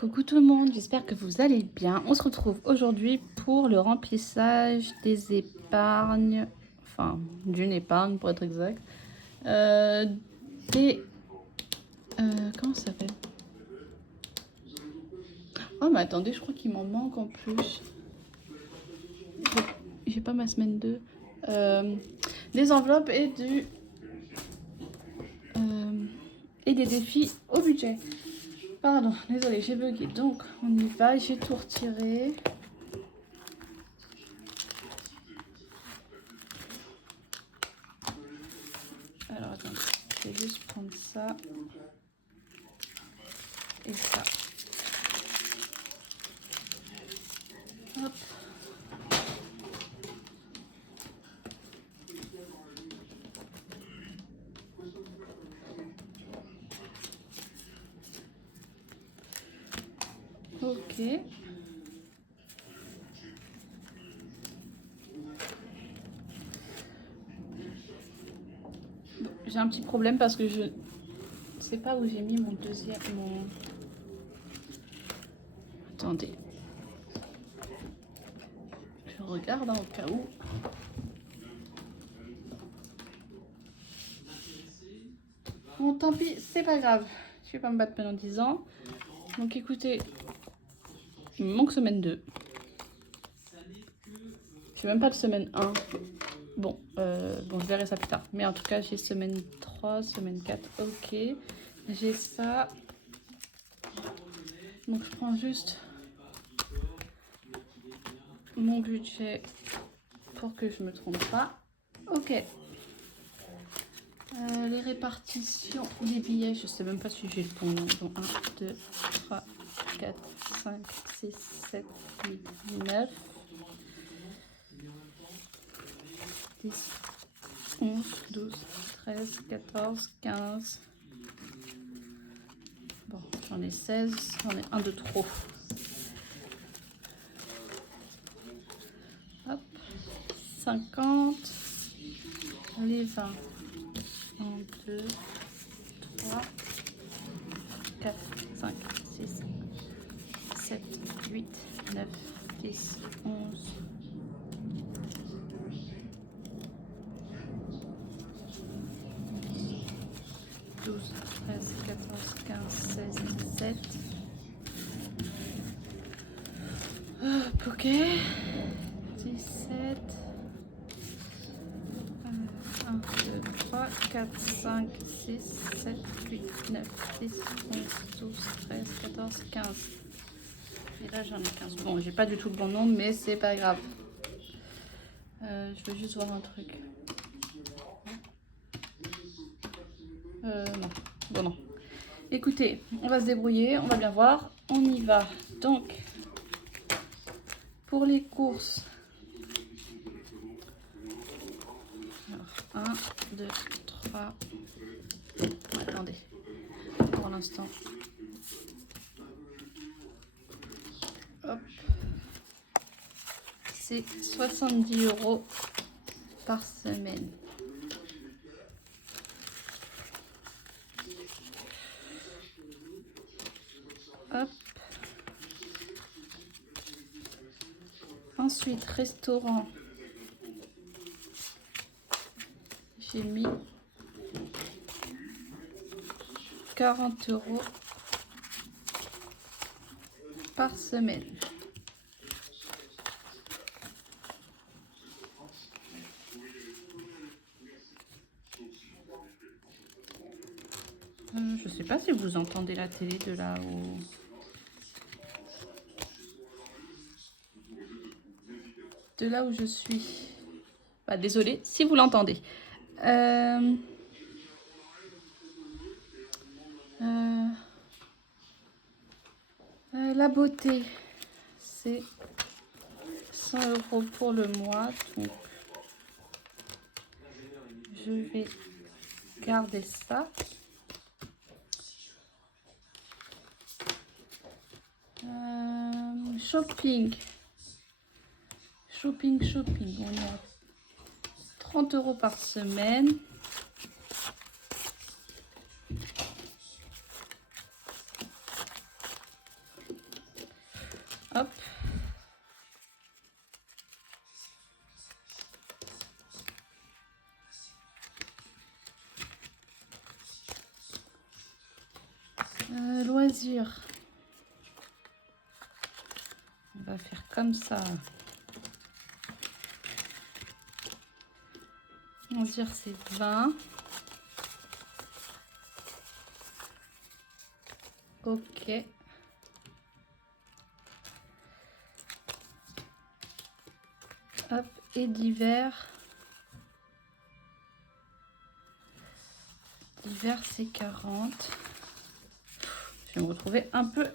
Coucou tout le monde, j'espère que vous allez bien. On se retrouve aujourd'hui pour le remplissage des épargnes, enfin d'une épargne pour être exact, des... comment ça s'appelle? Oh mais attendez, je crois qu'il m'en manque en plus. J'ai pas ma semaine 2. Des enveloppes et des défis au budget. Pardon, désolé, j'ai bugué. Donc, on y va, j'ai tout retiré. Alors, attendez, je vais juste prendre ça et ça. Hop. Ok. Bon, j'ai un petit problème parce que je sais pas où j'ai mis mon deuxième... Attendez. Je regarde hein, au cas où. Bon, tant pis, c'est pas grave. Je vais pas me battre pendant 10 ans. Donc écoutez, il me manque semaine 2. J'ai même pas de semaine 1. Bon, je verrai ça plus tard. Mais en tout cas, j'ai semaine 3, semaine 4. Ok. J'ai ça. Donc je prends juste mon budget pour que je me trompe pas. Ok. Les répartitions des billets, je sais même pas si j'ai le bon nombre. 1, 2, 3, 4, 5, 6, 7, 8, 9, 10, 11, 12, 13, 14, 15. Bon, j'en ai 16, j'en ai un de trop. Hop, 50, les 20. 1, 2, 3, 4, 5, 6, 7, 8, 9, 10, 11. 12, 13, 14, 15, 16, 17. Hop, ok. 17. 1, 2, 3, 4, 5, 6, 7, 8, 9, 10, 11, 12, 13, 14, 15. Et là j'en ai 15. Bon, j'ai pas du tout le bon nombre, mais c'est pas grave. Je veux juste voir un truc. Non. Bon, non. Écoutez, on va se débrouiller, on va bien voir. On y va. Donc, pour les courses. Alors, 1, 2, 3. Attendez. Pour l'instant. Hop. C'est 70 € par semaine. Hop. Ensuite, restaurant. J'ai mis 40 € par semaine. Je sais pas si vous entendez la télé de là où... De là où je suis. Bah, désolée si vous l'entendez. La beauté, c'est 100 € pour le mois. Donc, je vais garder ça. Shopping. Shopping. On est à 30 € par semaine. Hop. Loisirs. On va faire comme ça. Loisirs, c'est 20. Ok. Hop, et d'hiver. D'hiver, c'est 40. Je vais me retrouver un peu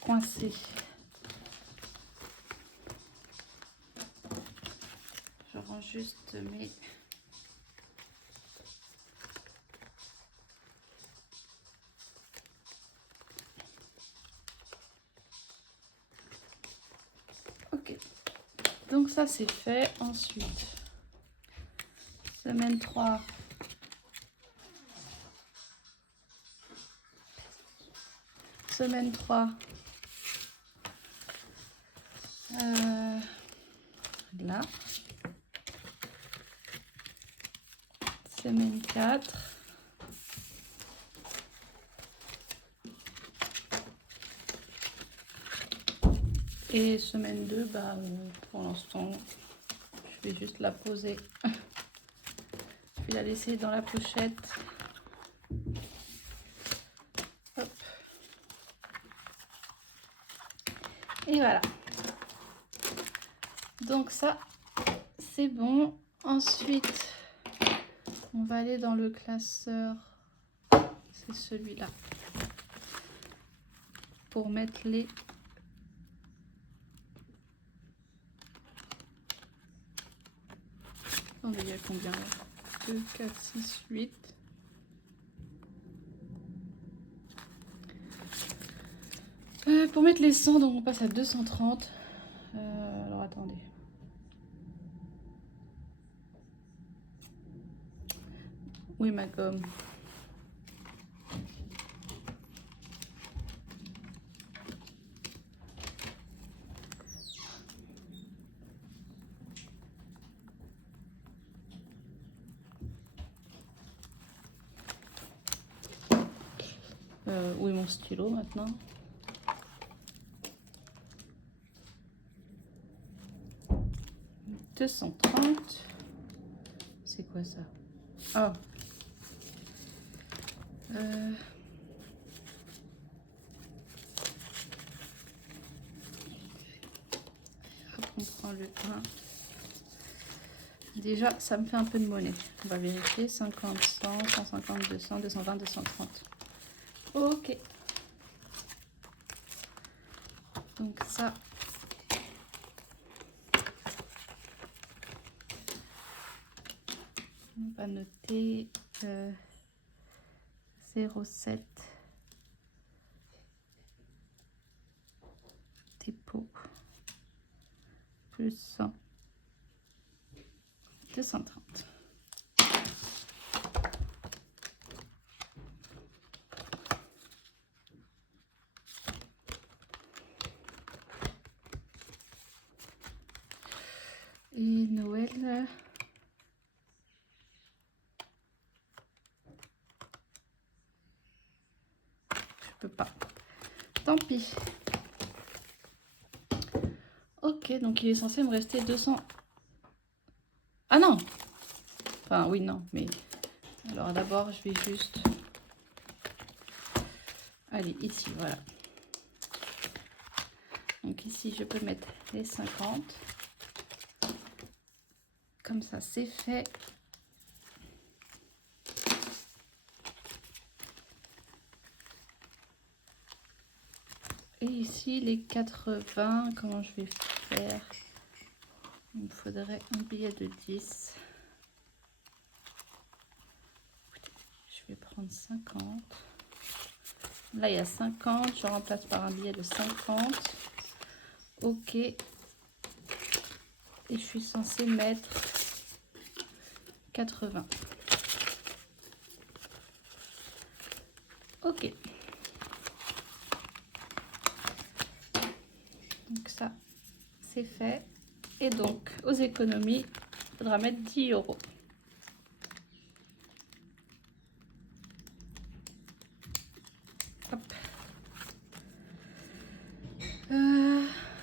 coincé. Je range juste mes... Ok. Donc ça c'est fait. Ensuite, semaine 3. Semaine 3. Là. Semaine 4. Et semaine 2, bah, pour l'instant, je vais juste la poser. Je vais la laisser dans la pochette. Hop. Et voilà. Donc ça, c'est bon. Ensuite, on va aller dans le classeur. C'est celui-là. Pour mettre les... Attendez, il y a combien là? 2, 4, 6, 8. Pour mettre les 100, donc on passe à 230. Alors attendez. Oui, ma gomme. Où est mon stylo maintenant? « 230. C'est quoi ça? Oh. Hop, on prend le 1. Déjà, ça me fait un peu de monnaie. On va vérifier. 50, 100, 150, 200, 220, 230. Ok. Donc ça... On va noter 0,7 dépôt plus 100, 230. Et Noël... pas. Tant pis. Ok, donc il est censé me rester 200. Ah non. Enfin, oui, non, mais... Alors d'abord, je vais juste... Allez, ici, voilà. Donc ici, je peux mettre les 50. Comme ça, c'est fait. Et ici, les 80, comment je vais faire? Il me faudrait un billet de 10. Je vais prendre 50. Là, il y a 50. Je remplace par un billet de 50. Ok. Et je suis censée mettre 80. Ok. Donc ça, c'est fait. Et donc, aux économies, il faudra mettre 10 €. Hop.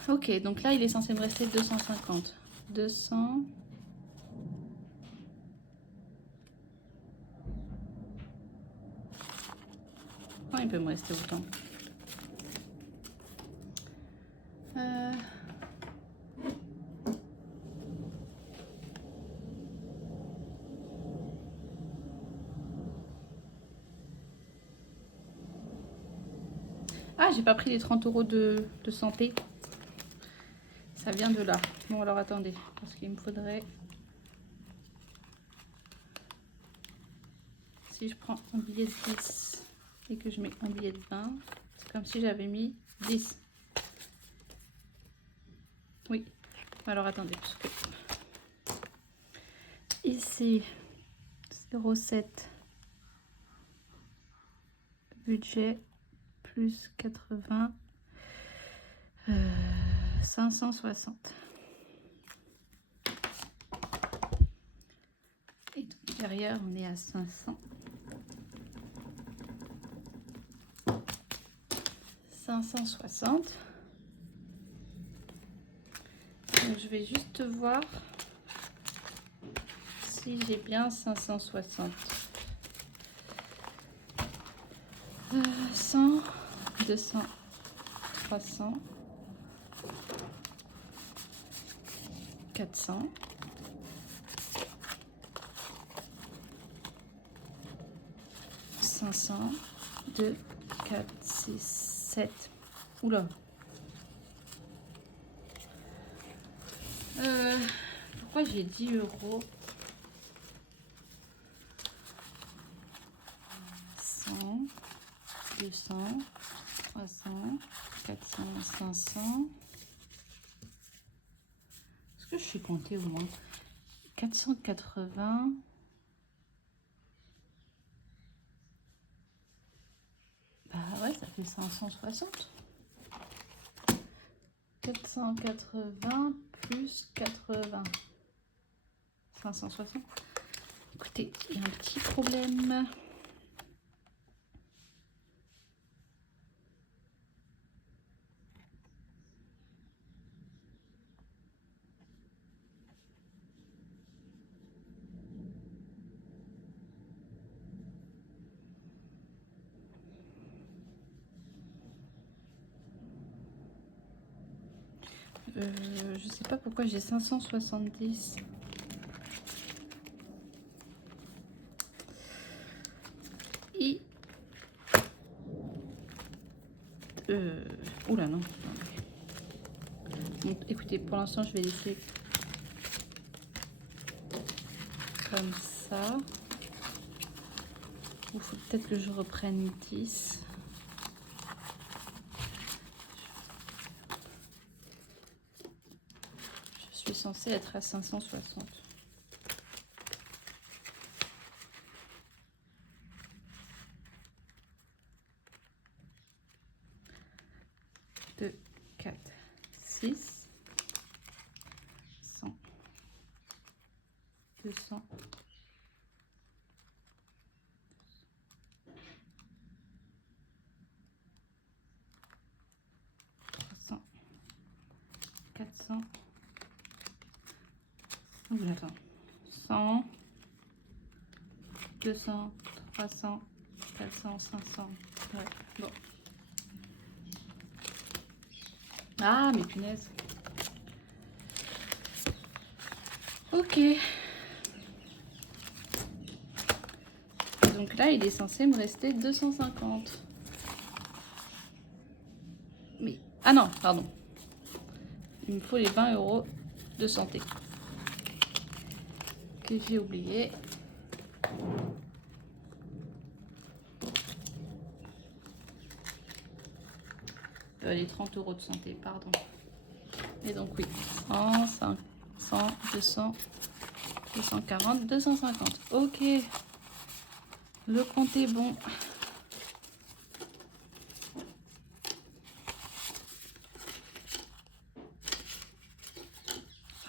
Ok, donc là, il est censé me rester 250. 200. Oh, il peut me rester autant. Ah, j'ai pas pris les 30 € de santé. Ça vient de là. Bon, alors attendez, parce qu'il me faudrait... Si je prends un billet de 10 et que je mets un billet de 20, c'est comme si j'avais mis 10. Oui. Alors attendez, parce que... Ici, 0,7 budget plus 80, 560. Et donc derrière, on est à 500. 560. Donc je vais juste voir si j'ai bien 560. 100, 200, 300, 400, 500, 2, 4, 6, 7. Oula. Pourquoi j'ai 10 €? 100, 200, 300, 400, 500. Est-ce que je suis comptée au moins? 480. Bah ouais, ça fait 560. 480 plus 80. 560. Écoutez, il y a un petit problème. Je sais pas pourquoi j'ai 570. Et oula non. Donc, écoutez, pour l'instant je vais laisser comme ça. Il faut peut-être que je reprenne 10. Je suis censée être à 560. Deux, 4, 6, 100, 200, 300, 400. Attends. 100, 200, 300, 400, 500. Ouais, bon. Ah, mais punaise. Ok. Donc là, il est censé me rester 250. Mais... Ah non, pardon. Il me faut les 20 € de santé. Que j'ai oublié. Les 30 € de santé, pardon. Et donc oui, 100, 200, 240, 250. Ok. Le compte est bon.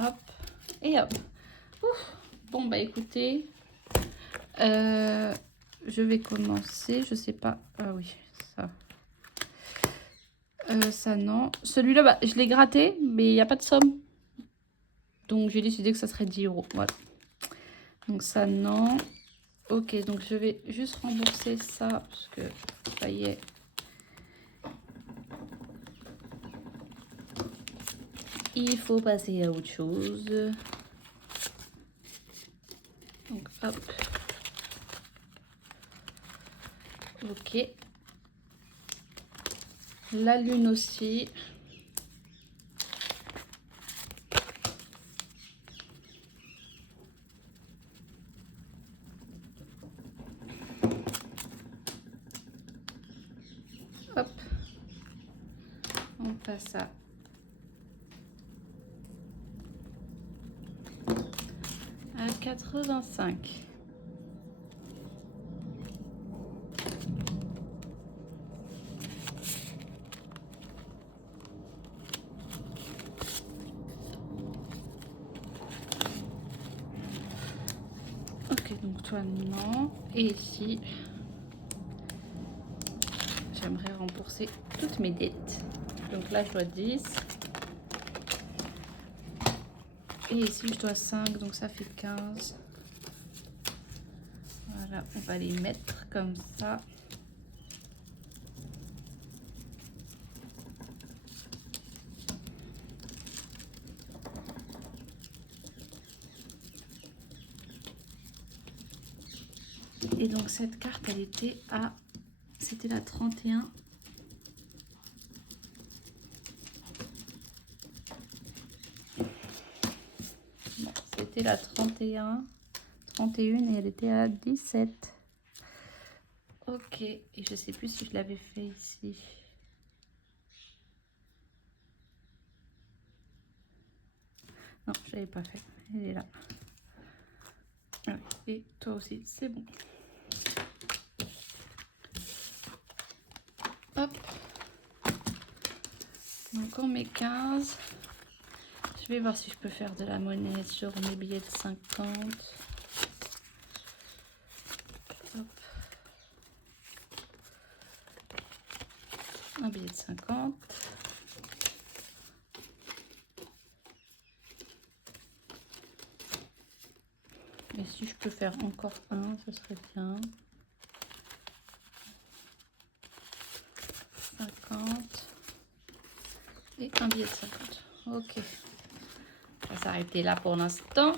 Hop. Et hop. Ouf. Bon, bah écoutez. Je vais commencer. Je sais pas. Ah oui, ça. Ça non. Celui-là, bah, je l'ai gratté, mais il n'y a pas de somme. Donc j'ai décidé que ça serait 10 €. Voilà. Donc ça non. Ok, donc je vais juste rembourser ça parce que ça y est. Il faut passer à autre chose. Donc hop. Ok. La lune aussi. Hop. On passe à 85. Ok, donc toi non. Et ici, j'aimerais rembourser toutes mes dettes. Donc là, je dois 10. Et ici, je dois 5, donc ça fait 15. Voilà, on va les mettre comme ça. Et donc cette carte, elle était à... C'était la 31. Bon, c'était la 31 et elle était à 17. Ok, et je sais plus si je l'avais fait ici. Non, je l'avais pas fait. Elle est là. Et toi aussi, c'est bon. Hop. Donc on met 15. Je vais voir si je peux faire de la monnaie sur mes billets de 50. Hop. Un billet de 50. Et si je peux faire encore un, ce serait bien. 50. Et un billet de 50. Ok. On va s'arrêter là pour l'instant.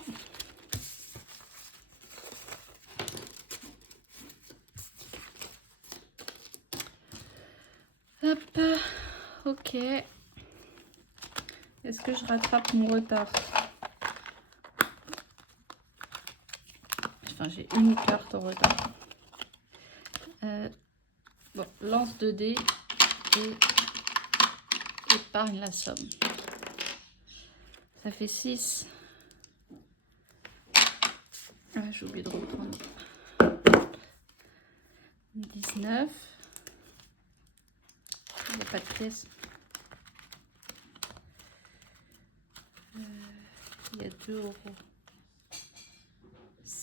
Hop. Ok. Est-ce que je rattrape mon retard? Enfin, j'ai une carte en retard. Bon, lance 2 dés et épargne la somme. Ça fait 6. Ah, j'ai oublié de reprendre. 19. Il n'y a pas de pièce. Il y a 2 €.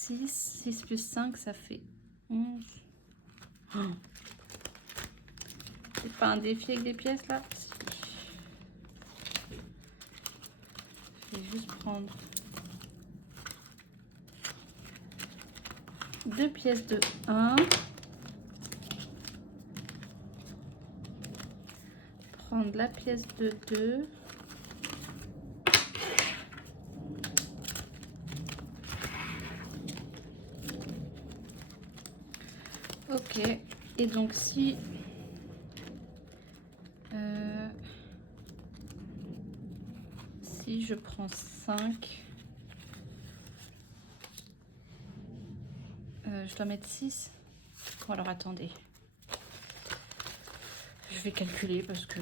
6 plus 5, ça fait 11. Oh. C'est pas un défi avec des pièces là? Je vais juste prendre 2 pièces de 1. Prendre la pièce de 2. Ok, et donc si je prends 5, je dois mettre 6. Bon, alors attendez, je vais calculer parce que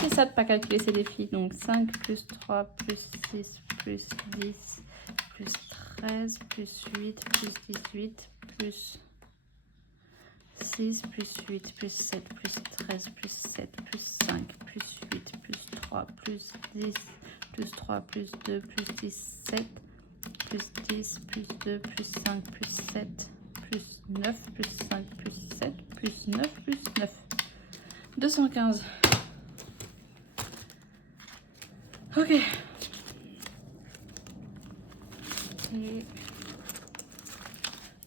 c'est ça de pas calculer ces défis. Donc 5 plus 3 plus 6 plus 10, plus 13, plus 8, plus 18, plus 6, plus 8, plus 7, plus 13, plus 7, plus 5, plus 8, plus 3, plus 10, plus 3, plus 2, plus 17, plus 10, plus 2, plus 5, plus 7, plus 9, plus 5, plus 7, plus 9, plus 9. 215. Ok. Et...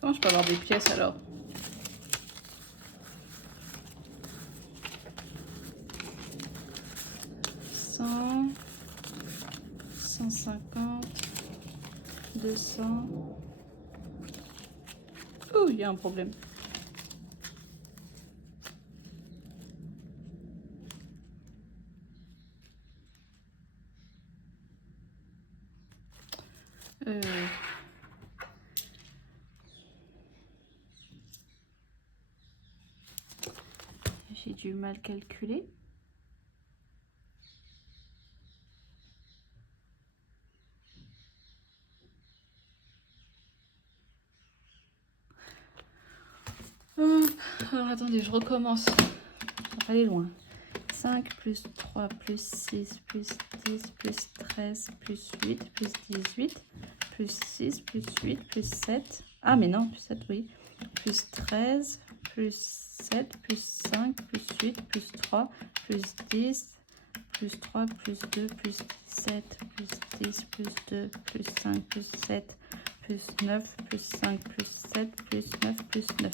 comment je peux avoir des pièces alors? $100, 150, 200. Oh, il y a un problème. J'ai du mal calculer. Alors attendez, je recommence. Ça va aller loin. 5 plus 3 plus 6 plus 10 plus 13 plus 8 plus 18 plus 6 plus 8 plus 7. Ah mais non, plus 7 oui. Plus 13 plus 7 plus 5 plus 8 plus 3 plus 10 plus 3 plus 2 plus 17 plus 10 plus 2 plus 5 plus 7 plus 9 plus 5 plus 7 plus 9 plus 9.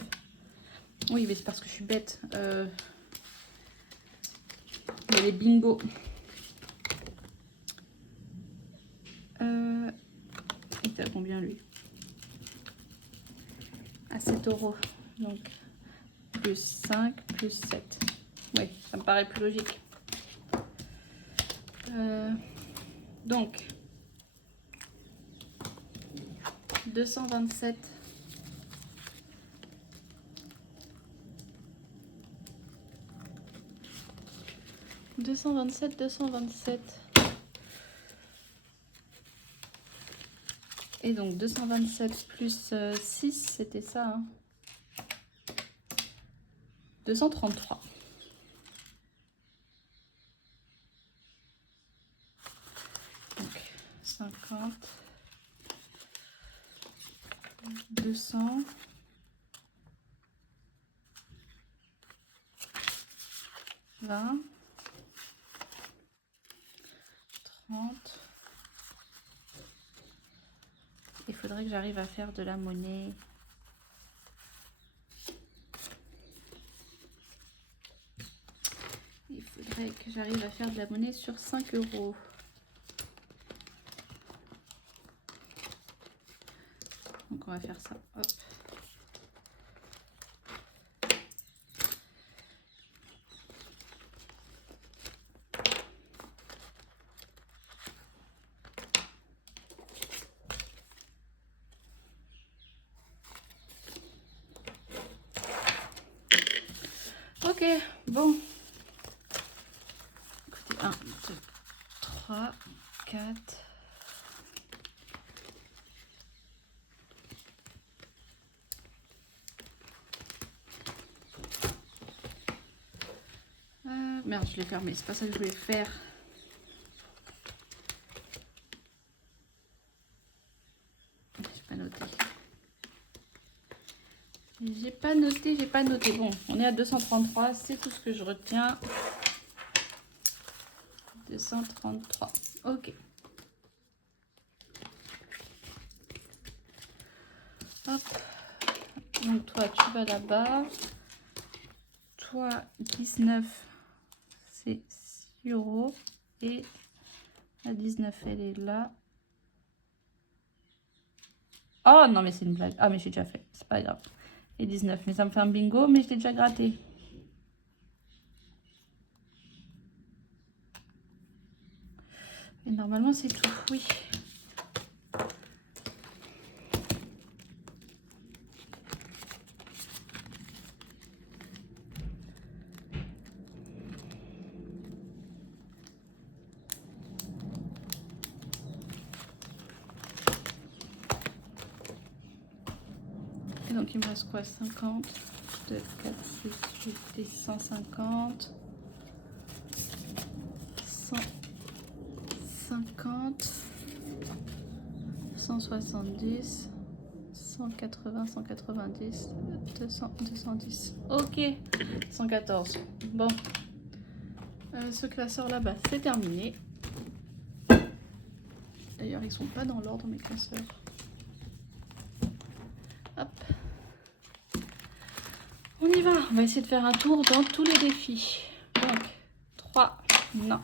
Oui, mais c'est parce que je suis bête. Il y a les bingo. Il était à combien lui? À 7 €. Donc, plus 5, plus 7. Oui, ça me paraît plus logique. Donc, 227. 227. Et donc 227 plus 6, c'était ça. Hein. 233. Donc 50, 200, 20, 30. Il faudrait que j'arrive à faire de la monnaie. Il faudrait que j'arrive à faire de la monnaie sur 5 €. Donc on va faire ça. Hop. Ok, bon. Écoutez, 1, 2, 3, 4. Merde, je l'ai fermé, c'est pas ça que je voulais faire. J'ai pas noté. J'ai pas noté. Bon, on est à 233, c'est tout ce que je retiens. 233, ok. Hop. Donc toi, tu vas là-bas. Toi, 19, c'est 6 €. Et la 19, elle est là. Oh non, mais c'est une blague. Ah, mais j'ai déjà fait, c'est pas grave. Et 19, mais ça me fait un bingo, mais je l'ai déjà gratté. Et normalement, c'est tout, oui. Et donc il me reste quoi? 50, 2, 4, 6, 8, 10, 150, 150, 170, 180, 190, 200, 210. Ok, 114. Bon, ce classeur là-bas, c'est terminé. D'ailleurs, ils sont pas dans l'ordre, mes classeurs. Hop. On y va. On va essayer de faire un tour dans tous les défis. Donc, 3. Non.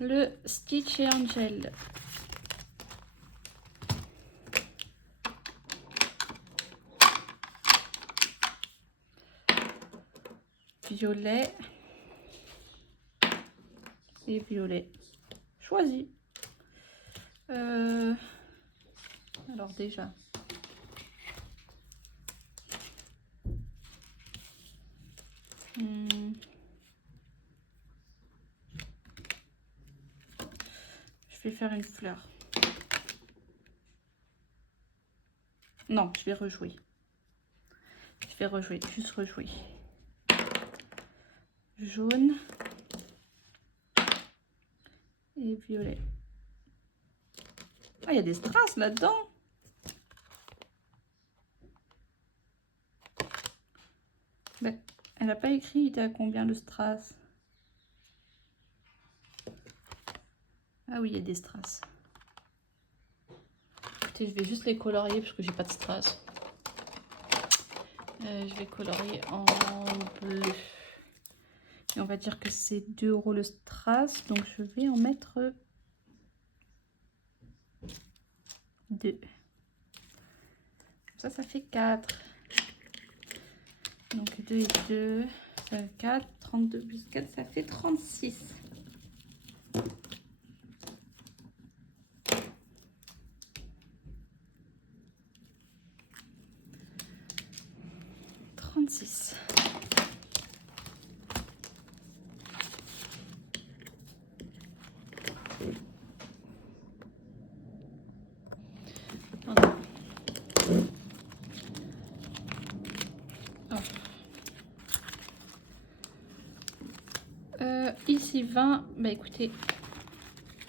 Le Stitch et Angel. Violet. Et violet. Choisi. Alors déjà. Je vais faire une fleur. Non, je vais rejouer. Je vais rejouer, juste rejouer. Jaune. Et violet. Ah, il y a des strass là-dedans. Ben, elle n'a pas écrit, il était à combien le strass? Ah oui, il y a des strass. Écoutez, je vais juste les colorier parce que j'ai pas de strass. Je vais colorier en bleu. Et on va dire que c'est 2 € le strass. Donc je vais en mettre 2. Ça fait 4. Donc 2 et 2, ça fait 4. 32 plus 4, ça fait 36. Ici 20, bah écoutez,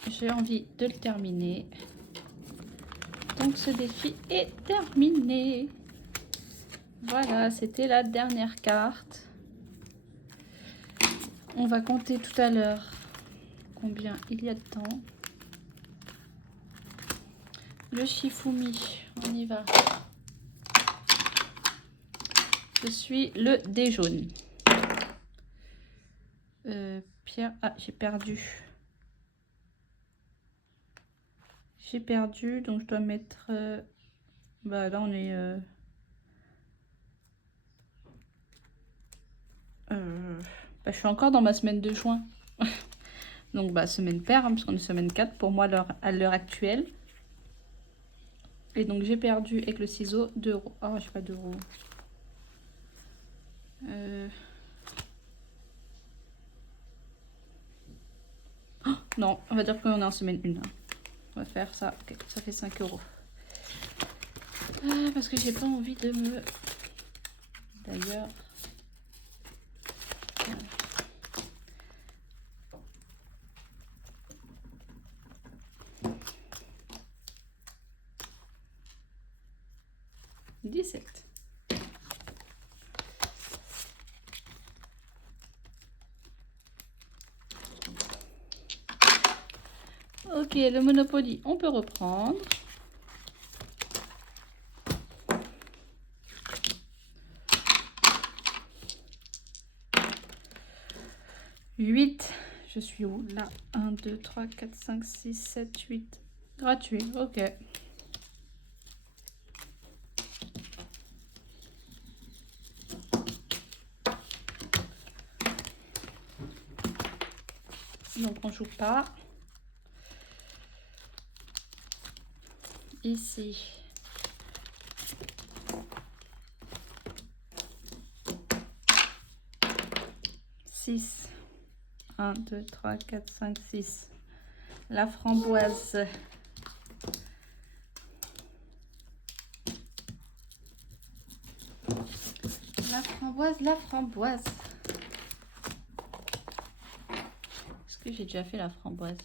j'ai envie de le terminer. Donc ce défi est terminé. Voilà, c'était la dernière carte. On va compter tout à l'heure combien il y a de temps. Le Shifumi, on y va. Je suis le dé jaune. Pierre, ah j'ai perdu. J'ai perdu, donc je dois mettre... bah là on est... bah, je suis encore dans ma semaine de juin. Donc bah semaine paire, hein, parce qu'on est semaine 4 pour moi à l'heure actuelle. Et donc j'ai perdu avec le ciseau 2 €. Oh, j'ai pas 2 €. Oh, non, on va dire qu'on est en semaine 1. Hein. On va faire ça. Okay, ça fait 5 €. Parce que j'ai pas envie de me... D'ailleurs... 17. Ok, le Monopoly, on peut reprendre. Huit. Je suis où? Là. 1, 2, 3, 4, 5, 6, 7, 8. Gratuit, ok. Donc on joue pas. Ici. Six. 1, 2, 3, 4, 5, 6. La framboise. La framboise, la framboise. Est-ce que j'ai déjà fait la framboise?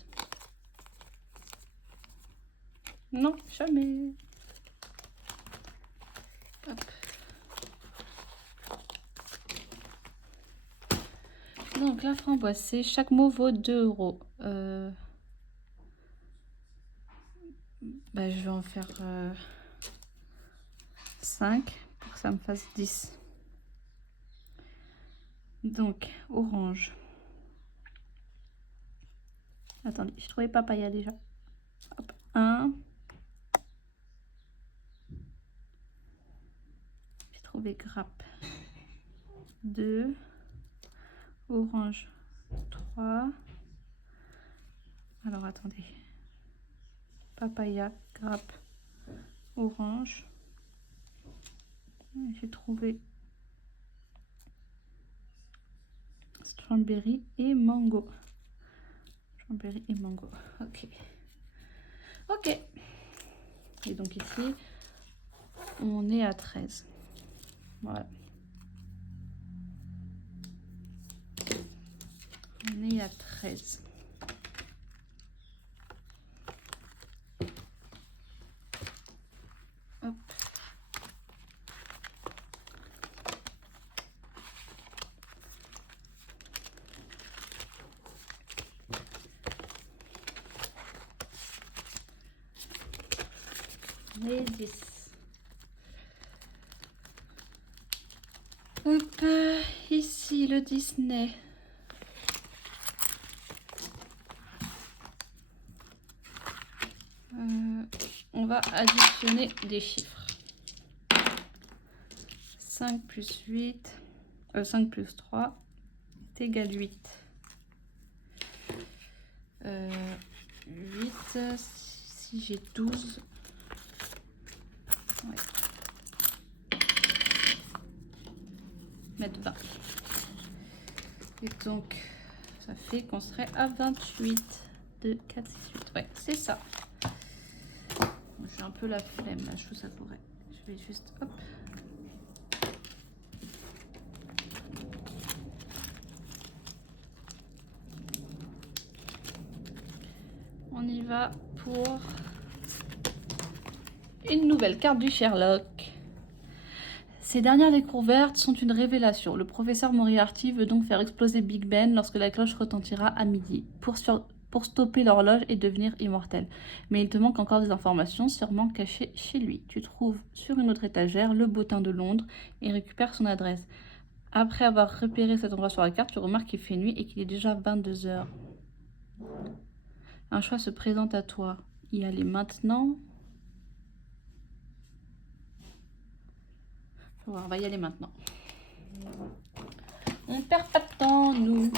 Non, jamais. Hop. Donc la framboise, c'est chaque mot vaut 2 euros. Bah, je vais en faire 5 pour que ça me fasse 10. Donc, orange. Attendez, je trouvais papaya déjà. Hop, 1. J'ai trouvé grappe. 2. Orange. 3. Alors, attendez. Papaya, grappe, orange. J'ai trouvé strawberry et mango. Strawberry et mango. Ok. Ok. Et donc ici, on est à 13. Voilà. On est à 13. Hop. Les 10. Hop, ici le Disney. On va additionner des chiffres. 5 plus 8, 5 plus 3 est égal 8. 8, si j'ai 12, ouais. Mettre 20. Et donc, ça fait qu'on serait à 28. 2, 4, 6, 8. Ouais, c'est ça. J'ai un peu la flemme, là, je vous avouerai. Je vais juste, hop. On y va pour une nouvelle carte du Sherlock. Ces dernières découvertes sont une révélation. Le professeur Moriarty veut donc faire exploser Big Ben lorsque la cloche retentira à midi, pour stopper l'horloge et devenir immortel. Mais il te manque encore des informations, sûrement cachées chez lui. Tu trouves sur une autre étagère le bottin de Londres et récupères son adresse. Après avoir repéré cet endroit sur la carte, tu remarques qu'il fait nuit et qu'il est déjà 22 h. Un choix se présente à toi. Y aller maintenant. On va y aller maintenant. On perd pas de temps, nous.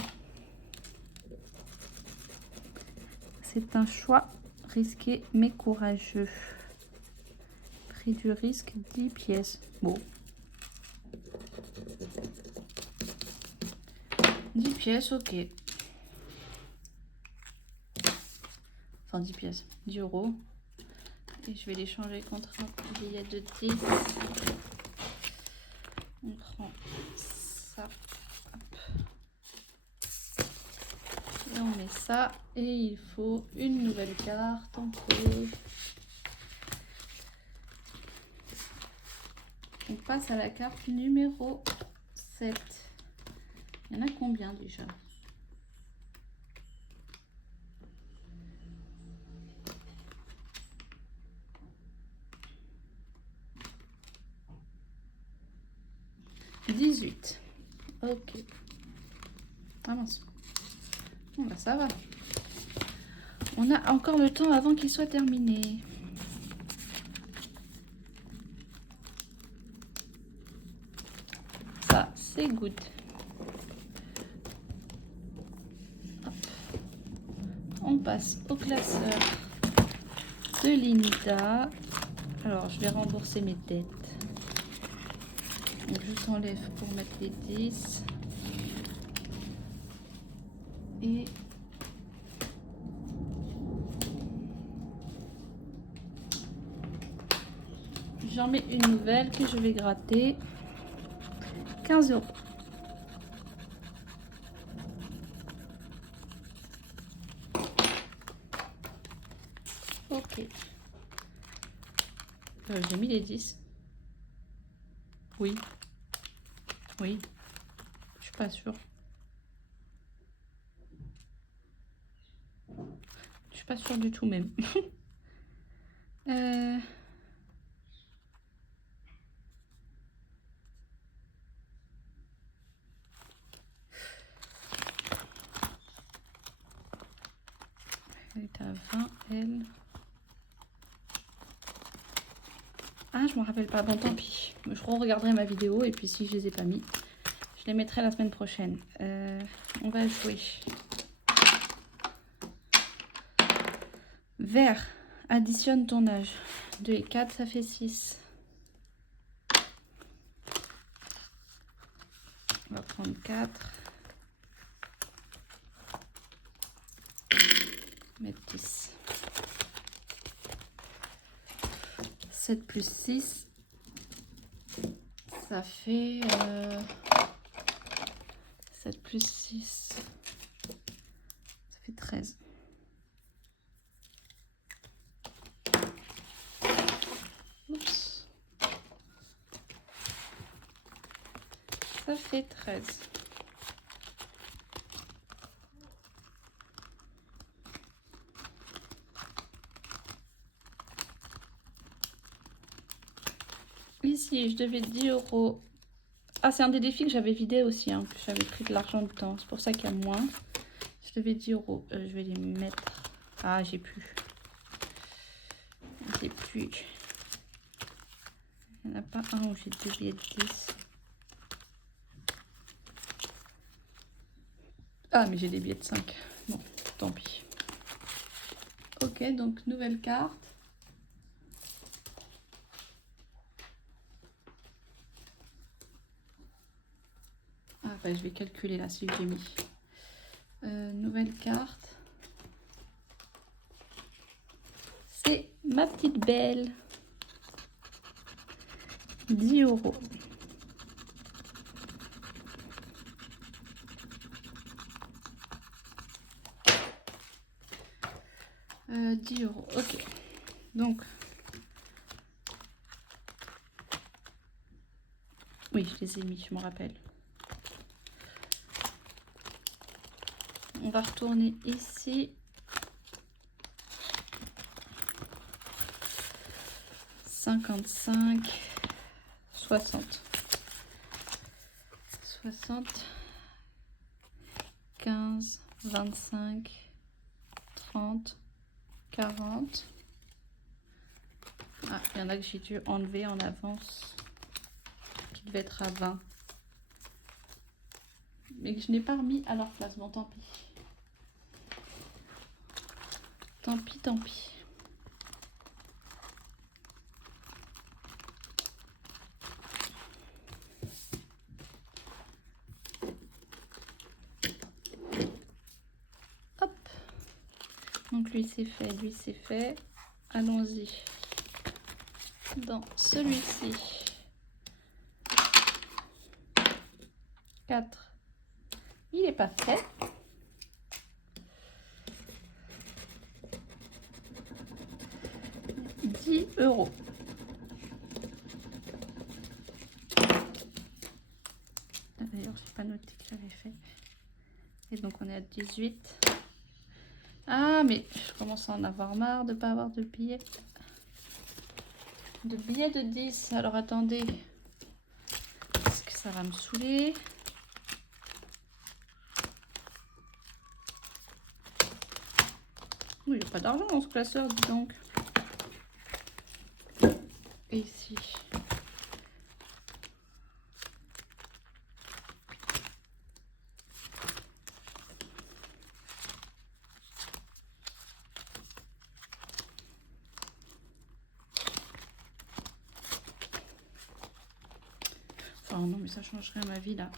C'est un choix risqué mais courageux. Prix du risque, 10 pièces. Bon. 10 pièces, ok. Enfin, 10 pièces. 10 euros. Et je vais les changer contre un billet de 10. On prend ça. Hop. Et on met ça. Et il faut une nouvelle carte en plus. On passe à la carte numéro 7. Il y en a combien déjà? « 18. Ok. Ah mince. Bon bah ça va. On a encore le temps avant qu'il soit terminé. Ça, c'est good. Hop. On passe au classeur de Linda. Alors, je vais rembourser mes dettes. Donc, je t'enlève pour mettre les 10. Et j'en mets une nouvelle que je vais gratter. 15 €. Ok. J'ai mis les 10. Oui. Oui. Je suis pas sûre. Je suis pas sûre du tout même. Elle est à 20, elle. Ah, je me rappelle pas. Bon, tant pis. Je re-regarderai ma vidéo et puis si je les ai pas mis, je les mettrai la semaine prochaine. On va jouer. Vert. Additionne ton âge. 2 et 4, ça fait 6. On va prendre 4. Mettre 10. 7 plus 6. Ça fait 7 plus 6. Ça fait 13. Oups. Ça fait 13. Ici, je devais 10 €. Ah, c'est un des défis que j'avais vidé aussi, hein, que j'avais pris de l'argent dedans. C'est pour ça qu'il y a moins. Je devais 10 €. Je vais les mettre. Ah, j'ai plus. J'ai plus. Il n'y en a pas un où j'ai 2 billets de 10. Ah, mais j'ai des billets de 5. Bon, tant pis. Ok, donc nouvelle carte. Ah, bah, je vais calculer là si j'ai mis. Nouvelle carte. C'est ma petite belle. 10 €. Euh, 10 €. Ok. Donc. Oui, je les ai mis, je me rappelle. On va retourner ici. 55, 60. 60, 15, 25, 30, 40. Ah, il y en a que j'ai dû enlever en avance, qui devait être à 20. Mais que je n'ai pas remis à leur place. Bon, tant pis. Tant pis, tant pis. Hop. Donc lui c'est fait, lui c'est fait. Allons-y. Dans celui-ci. 4. Il n'est pas fait. €10. D'ailleurs, j'ai pas noté que j'avais fait. Et donc, on est à 18. Ah, mais je commence à en avoir marre de ne pas avoir de billets. De billets de 10. Alors, attendez. Est-ce que ça va me saouler? Oui, il n'y a pas d'argent dans ce classeur, dis donc. Et ici. Oh non, mais ça changerait ma vie là.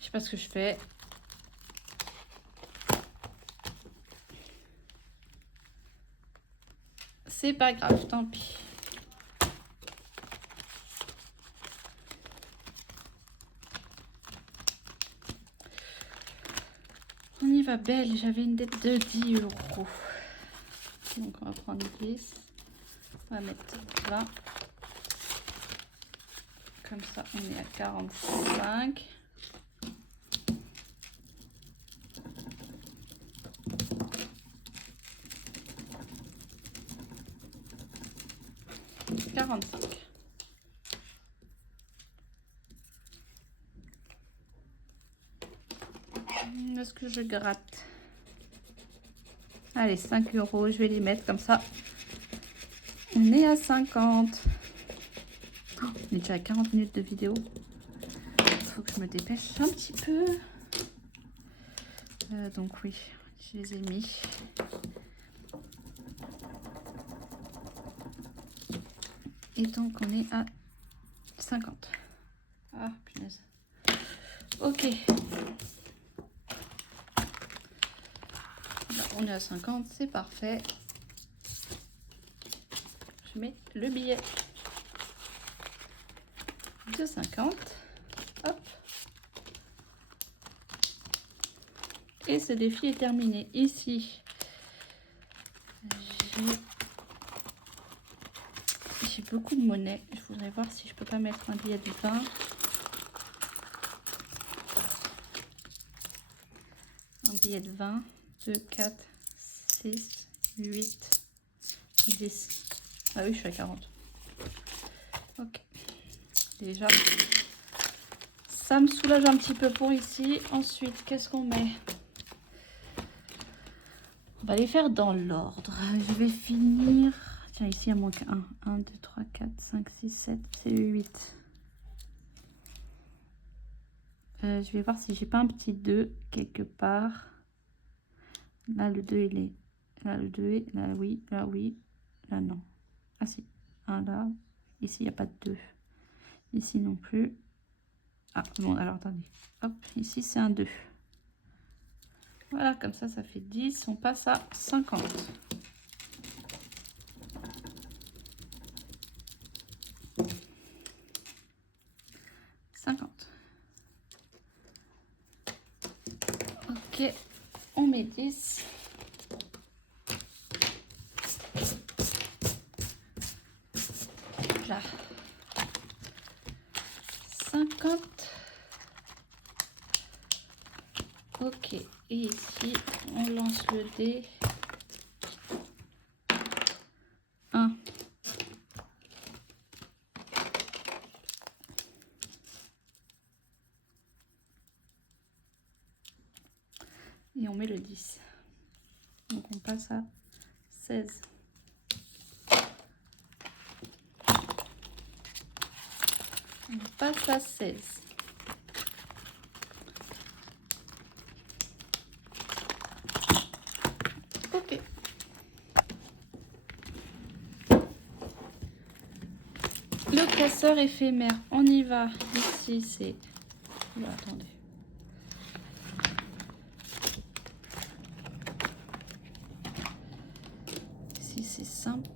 Je sais pas ce que je fais. C'est pas grave, tant pis. va belle, j'avais une dette de 10 euros. Donc on va prendre 10. On va mettre 20. Comme ça, on est à 45. Est-ce que je gratte? Allez, 5 euros, je vais les mettre comme ça. On est à 50. Oh, on est déjà à 40 minutes de vidéo. Il faut que je me dépêche un petit peu. Donc oui, je les ai mis. Et donc on est à 50. Ah, punaise. Ok. Là, on est à 50, c'est parfait. Je mets le billet de 50. Hop. Et ce défi est terminé. Ici, j'ai beaucoup de monnaie. Je voudrais voir si je peux pas mettre un billet de 20. Un billet de 20. 2, 4, 6, 8, 10. Ah oui, je suis à 40. Ok. Déjà, ça me soulage un petit peu pour ici. Ensuite, qu'est-ce qu'on met? On va les faire dans l'ordre. Je vais finir... Tiens, ici, il manque 1. 1, 2, 3, 4, 5, 6, 7. C'est le 8. Je vais voir si j'ai pas un petit 2 quelque part. Là, le 2, il est... Là, le 2 est... Là, oui. Là, oui. Là, non. Ah, si. 1 là. Ici, il n'y a pas de 2. Ici non plus. Ah, bon, alors, attendez. Hop, ici, c'est un 2. Voilà, comme ça fait 10. On passe à 50. Ok, on met 10. Là. 50. Ok, et ici, on lance le dé. 1. Et on met le 10. Donc on passe à 16. On passe à 16. Ok. Le classeur éphémère, on y va. Ici, c'est... Oh, attendez. Ici, c'est simple.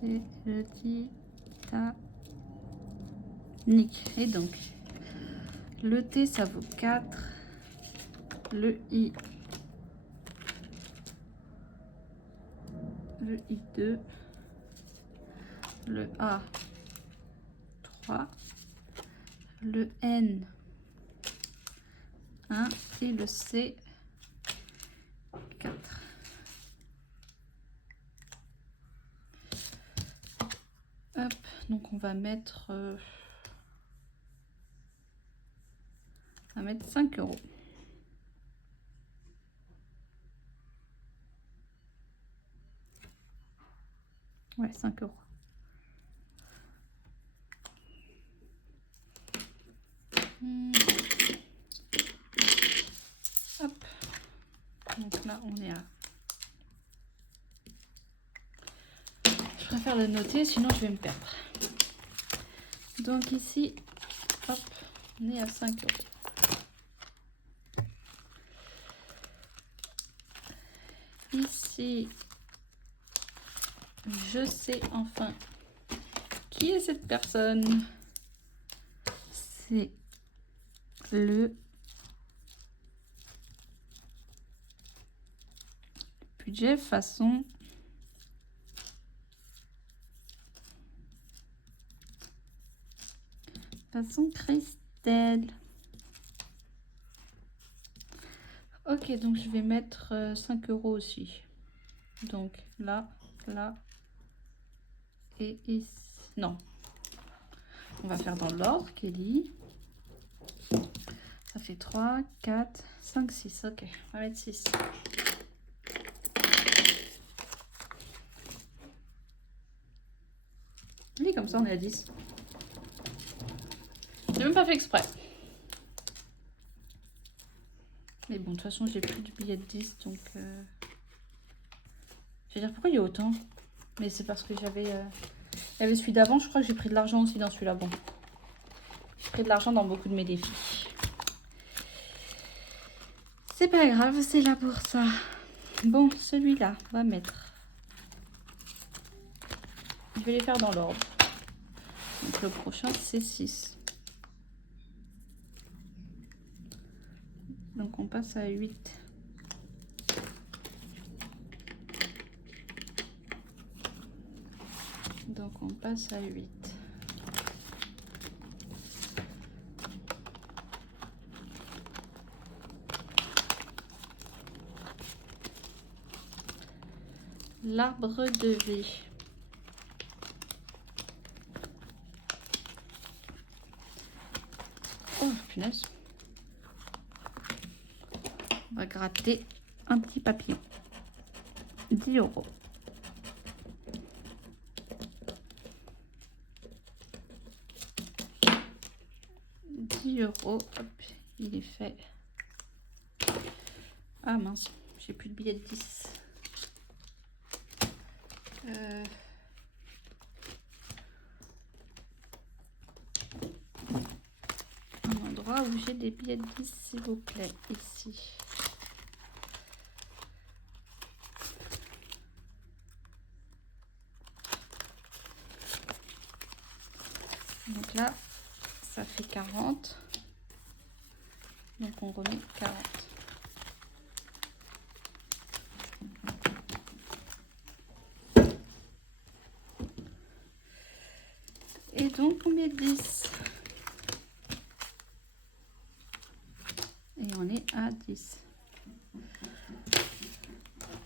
C'est le Titanic. Et donc, le T, ça vaut 4. Le I... Le I 2, le A 3, le N 1 et le C 4. Hop, donc on va mettre 5 euros. Ouais, 5 euros. Hop. Donc là, on est à... Je préfère le noter, sinon je vais me perdre. Donc ici, hop, on est à 5 euros. Ici, je sais enfin qui est cette personne. C'est le budget façon Christelle. Ok, donc je vais mettre 5 € aussi. Donc là, là et ici. Non. On va faire dans l'ordre, Kelly. Ça fait 3, 4, 5, 6. Ok, on va mettre 6. Oui, comme ça on est à 10. J'ai même pas fait exprès. Mais bon, de toute façon, j'ai plus de billets de 10, donc... Je veux dire, pourquoi il y a autant? Mais c'est parce que j'avais... Il y avait celui d'avant, je crois que j'ai pris de l'argent aussi dans celui-là. Bon, j'ai pris de l'argent dans beaucoup de mes défis. C'est pas grave, c'est là pour ça. Bon, celui-là, on va mettre... Je vais les faire dans l'ordre. Donc le prochain, c'est 6. Donc on passe à 8. Donc on passe à 8. L'arbre de vie. Oh, punaise. On va gratter un petit papillon. 10 €. 10 €. Hop, il est fait. Ah mince, j'ai plus de billets de 10. Un endroit où j'ai des billets de 10, s'il vous plaît, ici. Donc là, ça fait 40. Donc on remet 40. Et donc on met 10. Et on est à 10.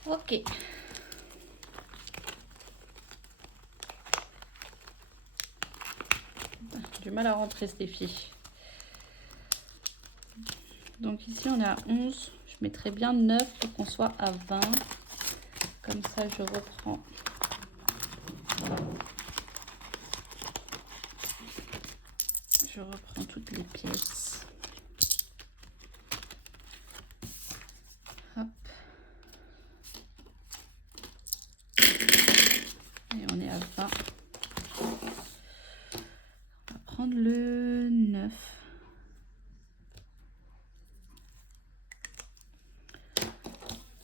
Ok. J'ai du mal à rentrer ce défi. Donc ici on est à 11. Je mettrai bien 9 pour qu'on soit à 20. Comme ça je reprends. Je reprends toutes les pièces. Hop. Et on est à 20. On va prendre le 9.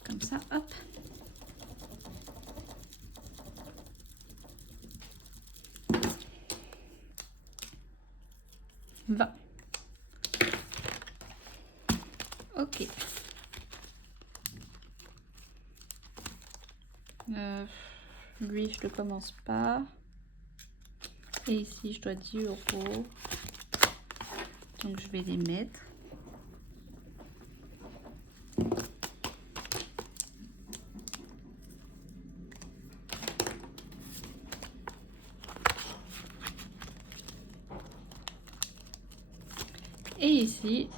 Comme ça, hop. Ok. Lui, je ne le commence pas. Et ici, je dois 10 €. Donc, je vais les mettre. Et ici,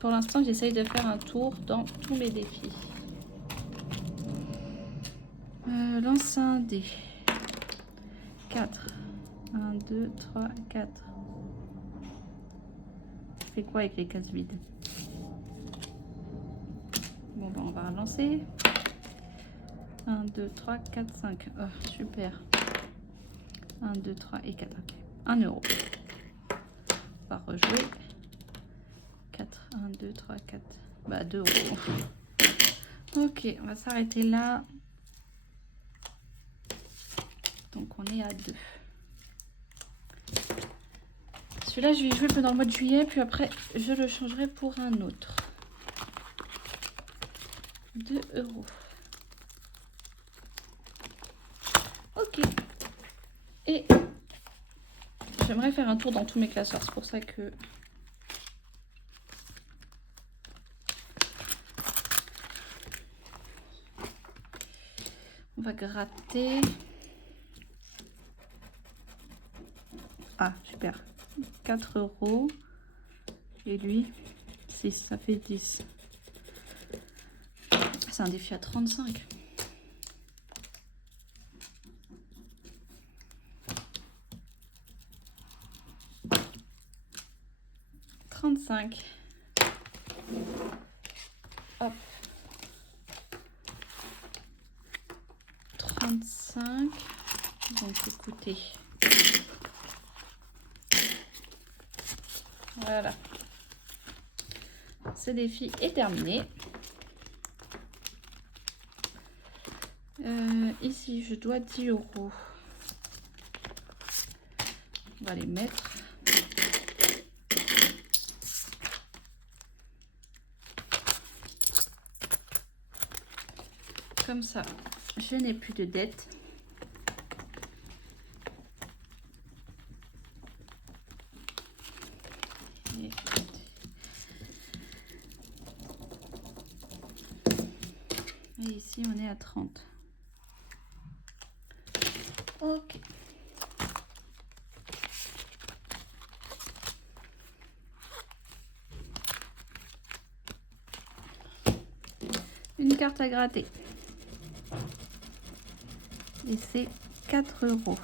pour l'instant, j'essaye de faire un tour dans tous mes défis. Lance un dé. 4. 1, 2, 3, 4. Je fais quoi avec les cases vides? Bon, ben, on va relancer. 1, 2, 3, 4, 5. Oh, super. 1, 2, 3 et 4. Okay. 1 €. On va rejouer. 4, 1, 2, 3, 4. Bah, 2 €. Ok, on va s'arrêter là. Donc, on est à 2. Celui-là, je vais y jouer pendant le mois de juillet, puis après, je le changerai pour un autre. 2 €. j'aimerais faire un tour dans tous mes classeurs. C'est pour ça que... On va gratter. Ah, super. 4 €. Et lui, 6, ça fait 10. C'est un défi à 35. Hop. 35. Donc écoutez. Voilà. Ce défi est terminé. Ici, je dois 10 €. On va les mettre. Comme ça, je n'ai plus de dettes. Et ici, on est à 30. Ok. Une carte à gratter. Et c'est 4 €. €.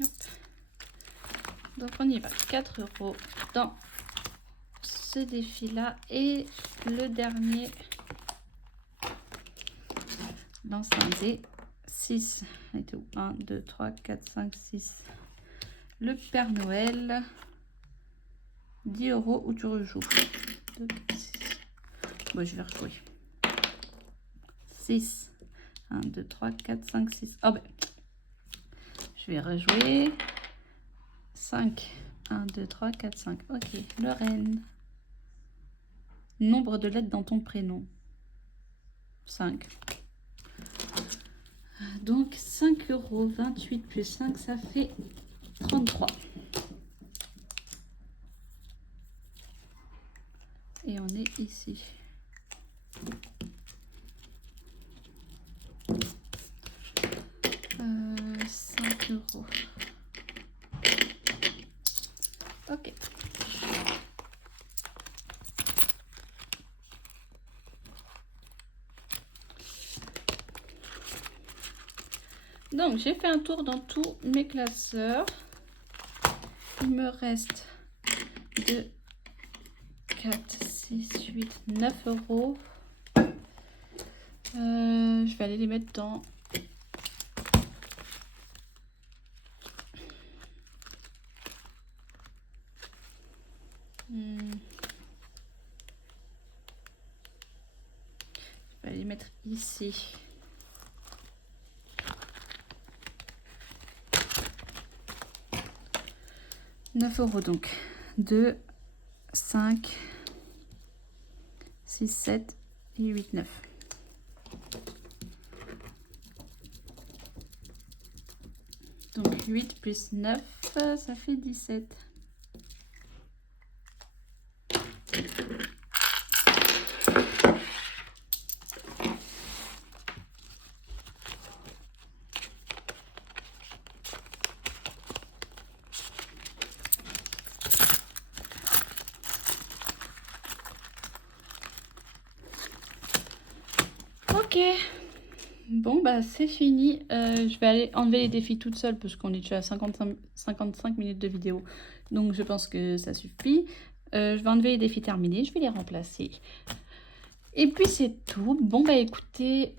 Hop. Donc on y va, 4 € dans ce défi là et le dernier lance un dé 6 et tout 1 2 3 4 5 6 le Père Noël 10 € où tu rejoues 2, 4, 6. Bon, je vais rejouer 6 1 2 3 4 5 6. Oh ben je vais rejouer 5 1 2 3 4 5. Ok, Lorraine. Nombre de lettres dans ton prénom 5. Donc 5 €, 28 plus 5, ça fait 33. Et on est ici. Euh, 5 €. Ok. Donc j'ai fait un tour dans tous mes classeurs. Il me reste 2, 4, 6, 8, 9 €. Je vais aller les mettre dans je vais les mettre ici. €9 donc 2, 5, 6, 7 et 8, 9. Donc 8 plus 9, ça fait 17. Ok, bon bah c'est fini. Je vais aller enlever les défis toute seule parce qu'on est déjà à 55 minutes de vidéo. Donc je pense que ça suffit. Je vais enlever les défis terminés, je vais les remplacer. Et puis c'est tout. Bon bah écoutez,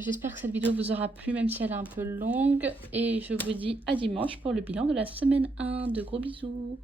j'espère que cette vidéo vous aura plu même si elle est un peu longue. Et je vous dis à dimanche pour le bilan de la semaine 1. De gros bisous.